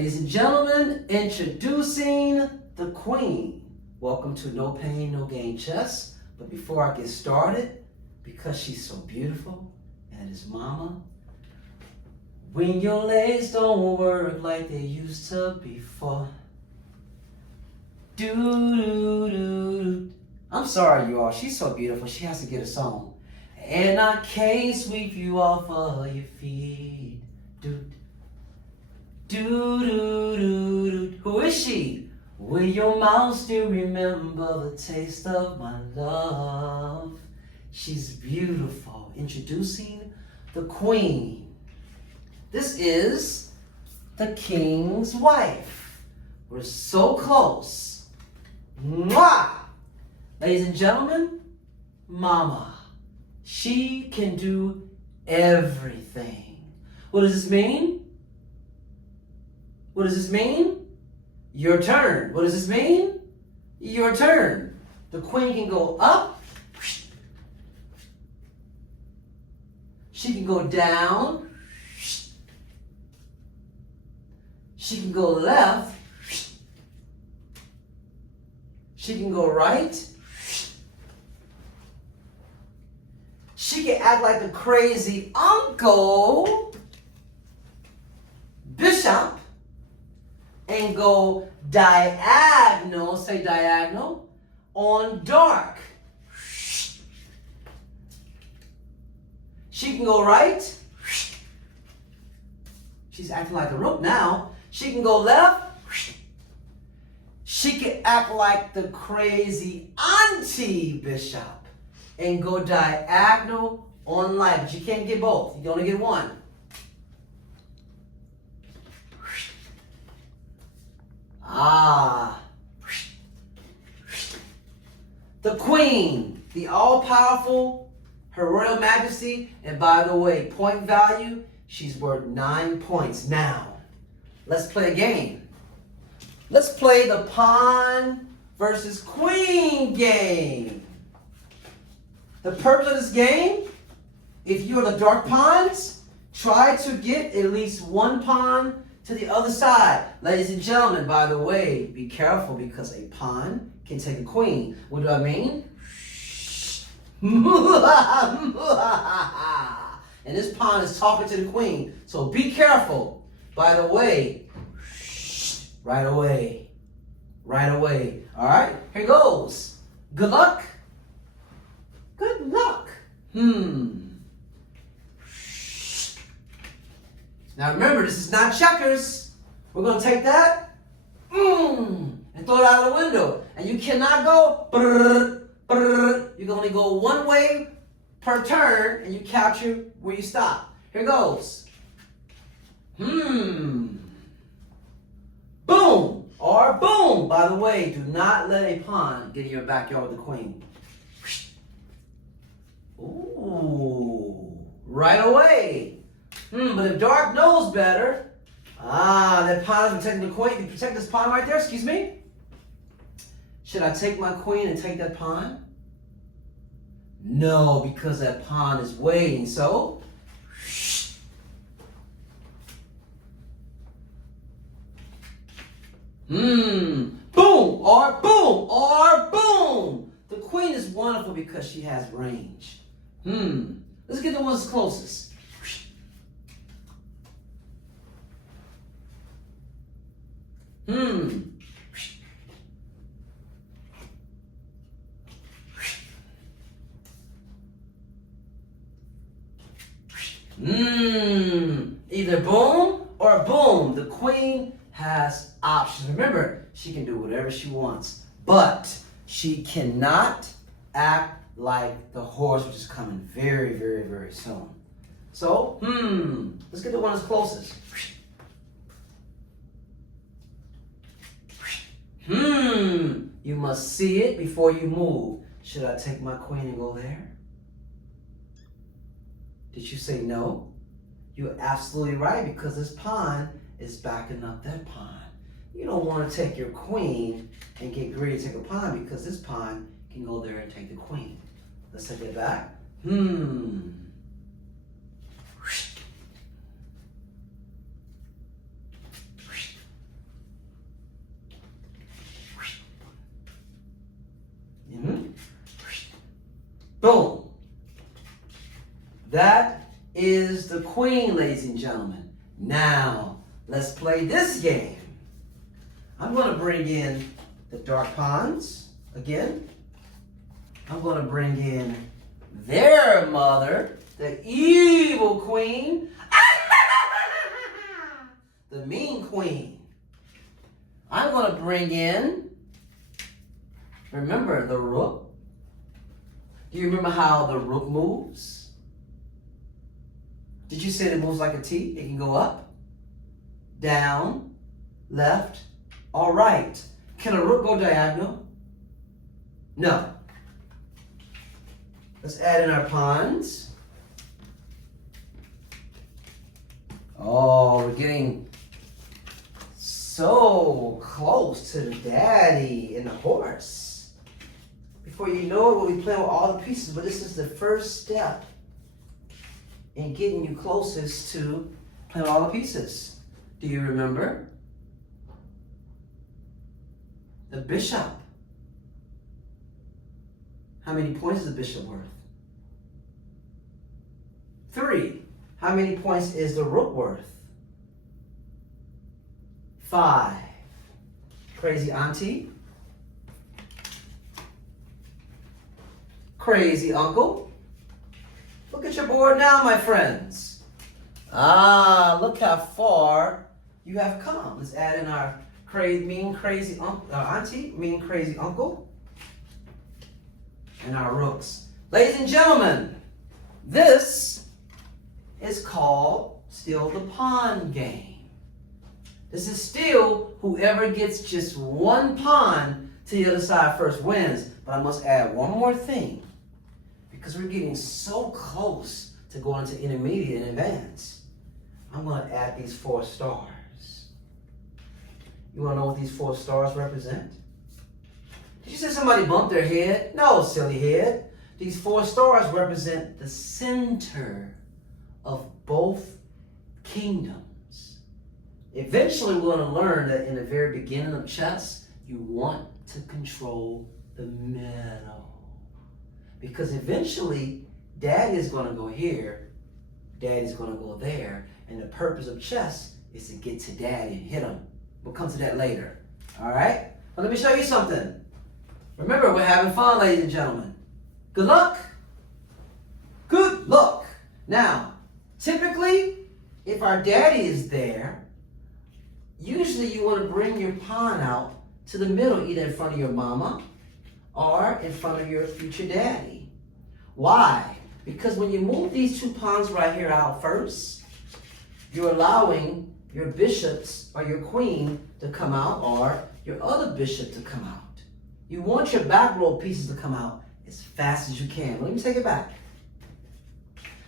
Ladies and gentlemen, introducing the Queen. Welcome to No Pain, No Gain Chess. But before I get started, because she's so beautiful and is mama, when your legs don't work like they used to before, do. I'm sorry, you all. She's so beautiful. She has to get a song. And I can't sweep you off of your feet. Who is she? Will your mouth still remember the taste of my love? She's beautiful. Introducing the Queen. This is the King's wife. We're so close. Mwah! Ladies and gentlemen, Mama. She can do everything. What does this mean? What does this mean? Your turn. What does this mean? Your turn. The Queen can go up. She can go down. She can go left. She can go right. She can act like a crazy uncle. Bishop. And go diagonal, say diagonal, on dark. She can go right. She's acting like a rook now. She can go left. She can act like the crazy auntie bishop and go diagonal on light. But you can't get both. You only get one. The Queen, the all-powerful, Her Royal Majesty, and by the way, point value, she's worth 9 points. Now, let's play a game. Let's play the Pawn versus Queen game. The purpose of this game, if you're the dark pawns, try to get at least one pawn to the other side. Ladies and gentlemen, by the way, be careful because a pawn can take a queen. What do I mean? And this pawn is talking to the queen. So be careful. By the way, right away. Right away. All right, here goes. Good luck. Good luck. Now remember, this is not checkers. We're going to take that and throw it out of the window. And you cannot go brrr, brrr. You can only go one way per turn and you capture where you stop. Here goes. Boom or boom. By the way, do not let a pawn get in your backyard with the queen. Ooh, right away. But if dark knows better, that pawn is protecting the queen. You protect this pawn right there, excuse me. Should I take my queen and take that pawn? No, because that pawn is waiting. So, boom or boom or boom. The queen is wonderful because she has range. Let's get the ones closest. Either boom or boom. The queen has options. Remember, she can do whatever she wants, but she cannot act like the horse, which is coming very, very, very soon. So, let's get the one that's closest. You must see it before you move. Should I take my queen and go there? Did you say no? You're absolutely right because this pawn is backing up that pawn. You don't want to take your queen and get greedy to take a pawn because this pawn can go there and take the queen. Let's take it back. Boom. That is the queen, ladies and gentlemen. Now, let's play this game. I'm going to bring in the dark pawns again. I'm going to bring in their mother, the evil queen, the mean queen. I'm going to bring in, remember the rook. Do you remember how the rook moves? Did you say it moves like a T? It can go up, down, left, or right. Can a rook go diagonal? No. Let's add in our pawns. Oh, we're getting so close to the daddy and the horse. Before you know it, we'll be playing with all the pieces, but this is the first step in getting you closest to playing with all the pieces. Do you remember? The bishop. How many points is the bishop worth? 3. How many points is the rook worth? 5. Crazy auntie. Crazy uncle. Look at your board now, my friends. Look how far you have come. Let's add in our mean crazy auntie, mean crazy uncle, and our rooks. Ladies and gentlemen, this is called still the pawn game. This is still whoever gets just one pawn to the other side first wins. But I must add one more thing, because we're getting so close to going to intermediate and advanced. I'm going to add these 4 stars. You want to know what these 4 stars represent? Did you say somebody bumped their head? No, silly head. These 4 stars represent the center of both kingdoms. Eventually, we're going to learn that in the very beginning of chess, you want to control the middle. Because eventually, daddy is going to go here, daddy's going to go there, and the purpose of chess is to get to daddy and hit him. We'll come to that later. All right? Well, let me show you something. Remember, we're having fun, ladies and gentlemen. Good luck. Good luck. Now, typically, if our daddy is there, usually you want to bring your pawn out to the middle, either in front of your mama or in front of your future daddy. Why? Because when you move these 2 pawns right here out first, you're allowing your bishops or your queen to come out, or your other bishop to come out. You want your back row pieces to come out as fast as you can. Let me take it back.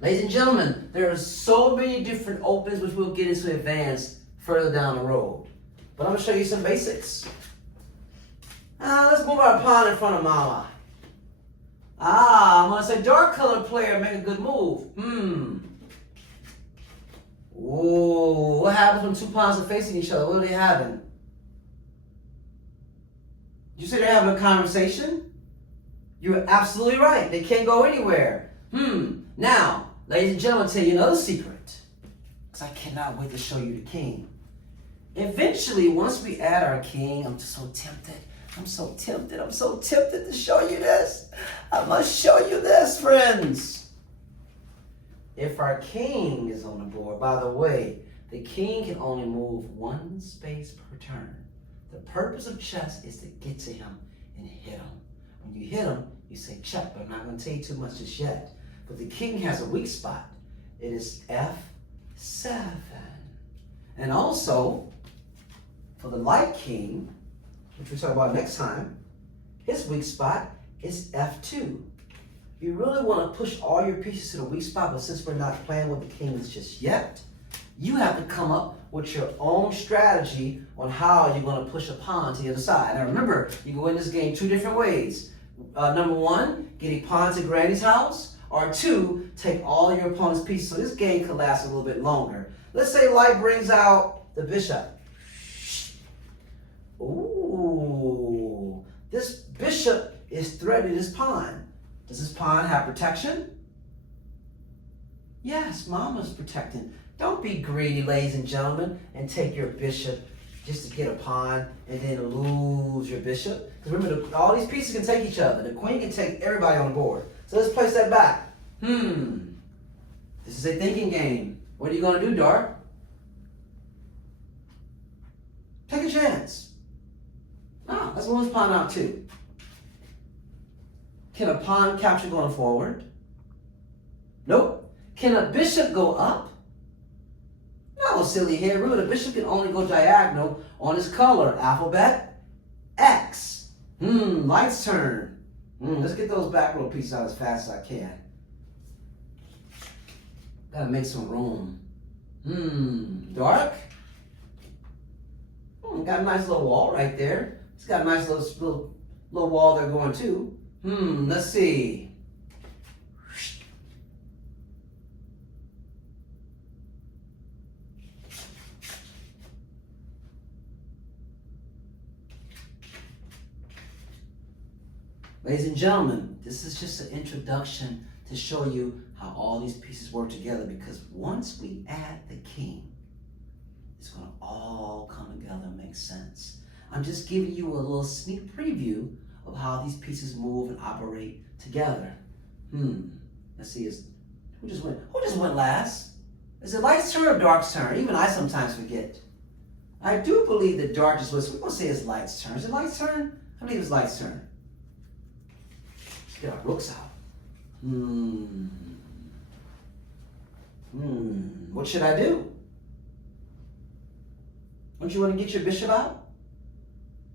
Ladies and gentlemen, there are so many different opens which we'll get into advanced further down the road. But I'm going to show you some basics. Let's move our pawn in front of mama. I'm going to say dark colored player make a good move. Ooh, what happens when 2 pawns are facing each other? What are they having? Did you say they're having a conversation? You're absolutely right. They can't go anywhere. Now, ladies and gentlemen, I'll tell you another secret, because I cannot wait to show you the king. Eventually, once we add our king, I'm just so tempted. I'm so tempted to show you this. I must show you this, friends. If our king is on the board, by the way, the king can only move 1 space per turn. The purpose of chess is to get to him and hit him. When you hit him, you say check, but I'm not going to tell you too much just yet. But the king has a weak spot. It is F7. And also, for the light king, which we'll talk about next time, his weak spot is F2. You really want to push all your pieces to the weak spot, but since we're not playing with the kings just yet, you have to come up with your own strategy on how you're going to push a pawn to the other side. Now remember, you can win this game 2 different ways. Number 1, getting pawns at Granny's house, or 2, take all your opponent's pieces. So this game could last a little bit longer. Let's say light brings out the bishop. Ooh, this bishop is threatening this pawn. Does this pawn have protection? Yes, mama's protecting. Don't be greedy, ladies and gentlemen, and take your bishop just to get a pawn and then lose your bishop. Because remember, all these pieces can take each other. The queen can take everybody on the board. So let's place that back. This is a thinking game. What are you going to do, Dark? Take a chance. No, let's move this pawn out too. Can a pawn capture going forward? Nope. Can a bishop go up? No, silly here. Remember, the bishop can only go diagonal on his color. Alphabet X. Light's turn. Let's get those back row pieces out as fast as I can. Gotta make some room. Dark. Got a nice little wall right there. It's got a nice little wall there going too. Let's see. Ladies and gentlemen, this is just an introduction to show you how all these pieces work together, because once we add the king, it's going to all come together and make sense. I'm just giving you a little sneak preview of how these pieces move and operate together. Let's see, who just went last? Is it Light's turn or Dark's turn? Even I sometimes forget. I do believe that Dark just was. We're going to say it's Light's turn. Is it Light's turn? I believe it's Light's turn. Let's get our rooks out. What should I do? Don't you want to get your bishop out?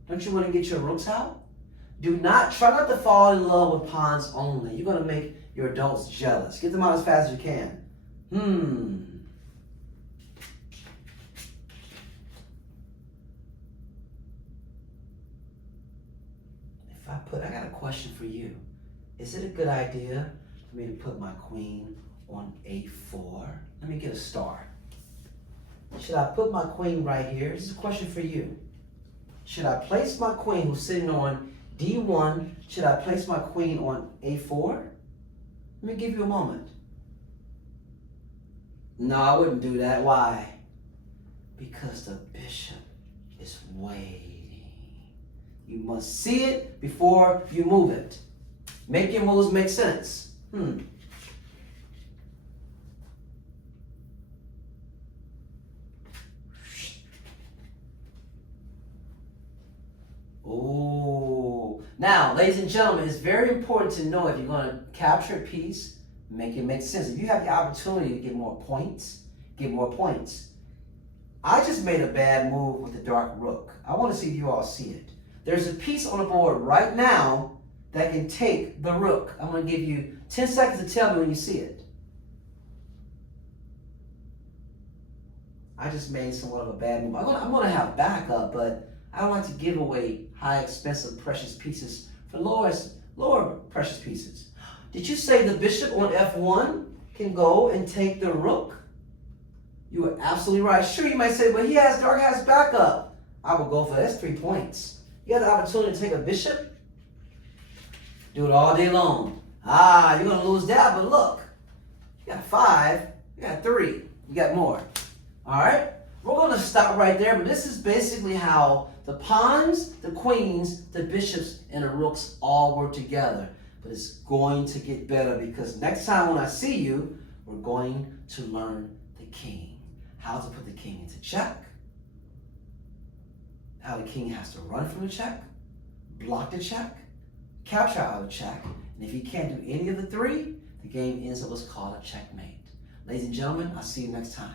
Don't you want to get your rooks out? Try not to fall in love with pawns only. You're going to make your adults jealous. Get them out as fast as you can. I got a question for you. Is it a good idea for me to put my queen on A4? Let me get a star. Should I put my queen right here? This is a question for you. Should I place my queen who's sitting on D1? Should I place my queen on A4? Let me give you a moment. No, I wouldn't do that. Why? Because the bishop is waiting. You must see it before you move it. Make your moves make sense. Oh. Now, ladies and gentlemen, it's very important to know if you're going to capture a piece, make it make sense. If you have the opportunity to get more points, get more points. I just made a bad move with the dark rook. I want to see if you all see it. There's a piece on the board right now that can take the rook. I'm going to give you 10 seconds to tell me when you see it. I just made somewhat of a bad move. I'm going to have backup, but I don't like to give away high, expensive, precious pieces for lower precious pieces. Did you say the bishop on F1 can go and take the rook? You are absolutely right. Sure, you might say, but Dark has backup. I will go for that. That's 3 points. You have the opportunity to take a bishop. Do it all day long. You're going to lose that, but look. You got 5. You got 3. You got more. All right? We're going to stop right there, but this is basically how the pawns, the queens, the bishops, and the rooks all work together. But it's going to get better, because next time when I see you, we're going to learn the king. How to put the king into check. How the king has to run from the check, block the check, capture out of the check. And if you can't do any of the 3, the game ends up what's called a checkmate. Ladies and gentlemen, I'll see you next time.